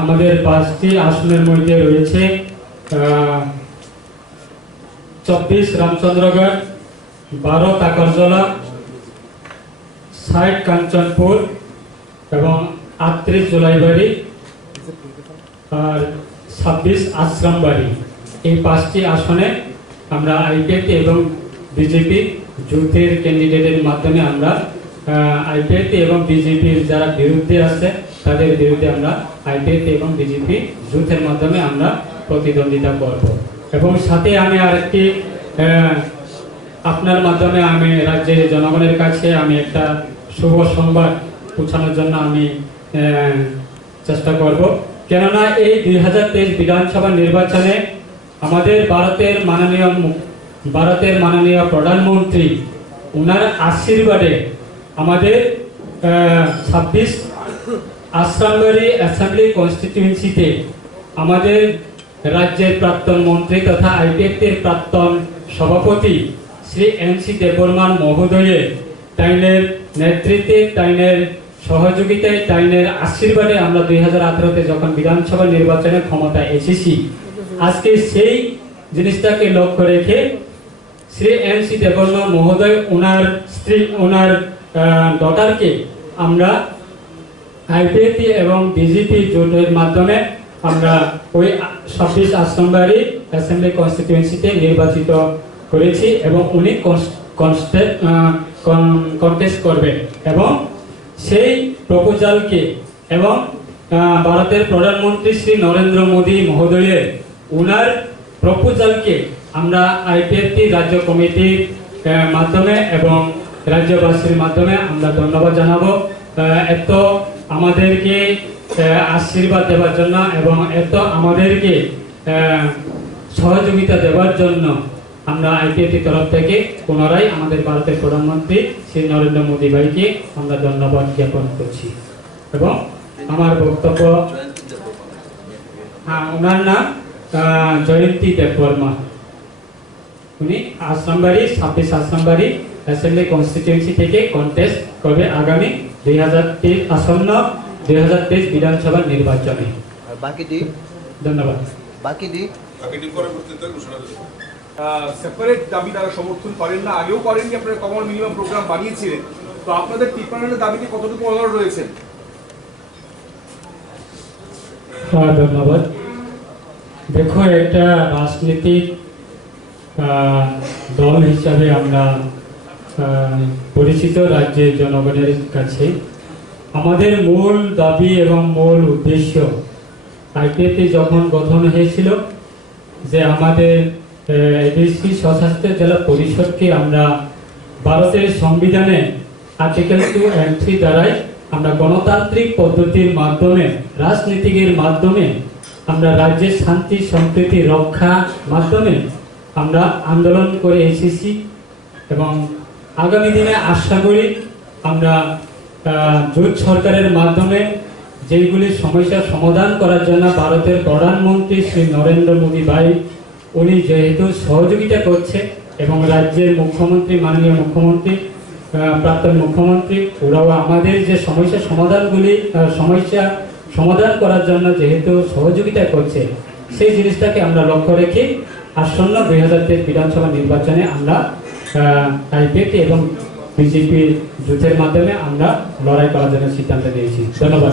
আমাদের 5টি আসনের মধ্যে রয়েছে 24 রামচন্দ্রগড়, 12 কাকরজলা, 60 কাঞ্চনপুর এবং 38 জোলাইবাড়ি আর 26 আশ্রমবাড়ি। এই 5টি আসনে আমরা আইপিএফটি এবং বিজেপি জোটের ক্যান্ডিডেটের মাধ্যমে আমরা আইপিএফটি এবং বিজেপির যারা বিরুদ্ধে আছে তাদের বিরুদ্ধে আমরা আইপিএফটি এবং বিজেপি জোটের মাধ্যমে আমরা প্রতিদ্বন্দ্বিতা করব। এবং সাথে আমি আরেকটি আপনার মাধ্যমে আমি রাজ্যের জনগণের কাছে আমি একটা শুভ সংবাদ পৌঁছানোর জন্য আমি চেষ্টা করব। কেননা এই 2023 বিধানসভা নির্বাচনে আমাদের ভারতের মাননীয় প্রধানমন্ত্রী ওনার আশীর্বাদে আমাদের 26 আশ্রমবাড়ি অ্যাসেম্বলি কনস্টিটিউয়েন্সিতে আমাদের রাজ্যের প্রাক্তন মন্ত্রী তথা আইপিএফটির প্রাক্তন সভাপতি শ্রী এন.সি. দেববর্মন মহোদয়ের তাইনের নেতৃত্বে, তাইনের সহযোগিতায়, তাইনের আশীর্বাদে আমরা 2018-তে যখন বিধানসভা নির্বাচনে ক্ষমতা এসেছি, আজকে সেই জিনিসটাকে লক্ষ্য রেখে শ্রী এন.সি. দেববর্মন মহোদয় ওনার স্ত্রী, ওনার ডটারকে আমরা আইপিএফটি এবং বিজেপি জোটের মাধ্যমে আমরা ওই 26 আশ্রমবাড়ি অ্যাসেম্বলি কনস্টিটিউয়েন্সিতে নির্বাচিত করেছি এবং উনি কন্টেস্ট করবেন। এবং সেই প্রপোজালকে এবং ভারতের প্রধানমন্ত্রী শ্রী নরেন্দ্র মোদী মহোদয়ের ওনার প্রপোজালকে আমরা আইপিএফটি রাজ্য কমিটির মাধ্যমে এবং রাজ্যবাসীর মাধ্যমে আমরা ধন্যবাদ জানাবো। এত আমাদেরকে আশীর্বাদ দেওয়ার জন্য এবং এত আমাদেরকে সহযোগিতা দেওয়ার জন্য আমরা আইপিএফটি তরফ থেকে পুনরায় আমাদের ভারতের প্রধানমন্ত্রী শ্রী নরেন্দ্র মোদী ভাইকে আমরা ধন্যবাদ জ্ঞাপন করছি। এবং আমার বক্তব্য, ওনার নাম জয়ন্তী দেববর্মা, উনি আশ্রমবাড়ি 26 আশ্রমবাড়ি অ্যাসেম্বলি কনস্টিটিউয়েন্সি থেকে কন্টেস্ট করবে আগামী 2023 বিধানসভা নির্বাচনে। ধন্যবাদ। সেপারেট দাবি তারা সমর্থন করেন না, আগেও করেননি, আপনারা কমন মিনিমাম প্রোগ্রাম বানিয়েছিলেন, তো আপনাদের টিপ্পানের দাবিতে কতটুকু অনড় রয়েছেন? ধন্যবাদ। দেখো, একটা রাজনৈতিক দল হিসাবে আমরা পরিচিত রাজ্যের জনগণের কাছে আমাদের মূল দাবি এবং মূল উদ্দেশ্য আইপিএফটি যখন গঠন হয়েছিল যে আমাদের এডিসি সশস্ত্র জেলা পরিষদকে আমরা ভারতের সংবিধানে আর্টিকেল 2 and 3 দ্বারাই আমরা গণতান্ত্রিক পদ্ধতির মাধ্যমে, রাজনীতির মাধ্যমে আমরা রাজ্যের শান্তি সম্প্রীতি রক্ষা মাধ্যমে আমরা আন্দোলন করে এসেছি। এবং আগামী দিনে আশা করি আমরা জোট সরকারের মাধ্যমে যেইগুলি সমস্যার সমাধান করার জন্য ভারতের প্রধানমন্ত্রী শ্রী নরেন্দ্র মোদী ভাই উনি যেহেতু সহযোগিতা করছে এবং রাজ্যের মুখ্যমন্ত্রী, মাননীয় মুখ্যমন্ত্রী, প্রাক্তন মুখ্যমন্ত্রী, ওরাও আমাদের যে সমস্যা সমাধান করার জন্য যেহেতু সহযোগিতা করছে, সেই জিনিসটাকে আমরা লক্ষ্য রেখে আসন্ন 2023 বিধানসভা নির্বাচনে আমরা আইপিএফটি এবং বিজেপি জোটের মাধ্যমে আমরা লড়াই করার জন্য সিদ্ধান্ত নিয়েছি। ধন্যবাদ।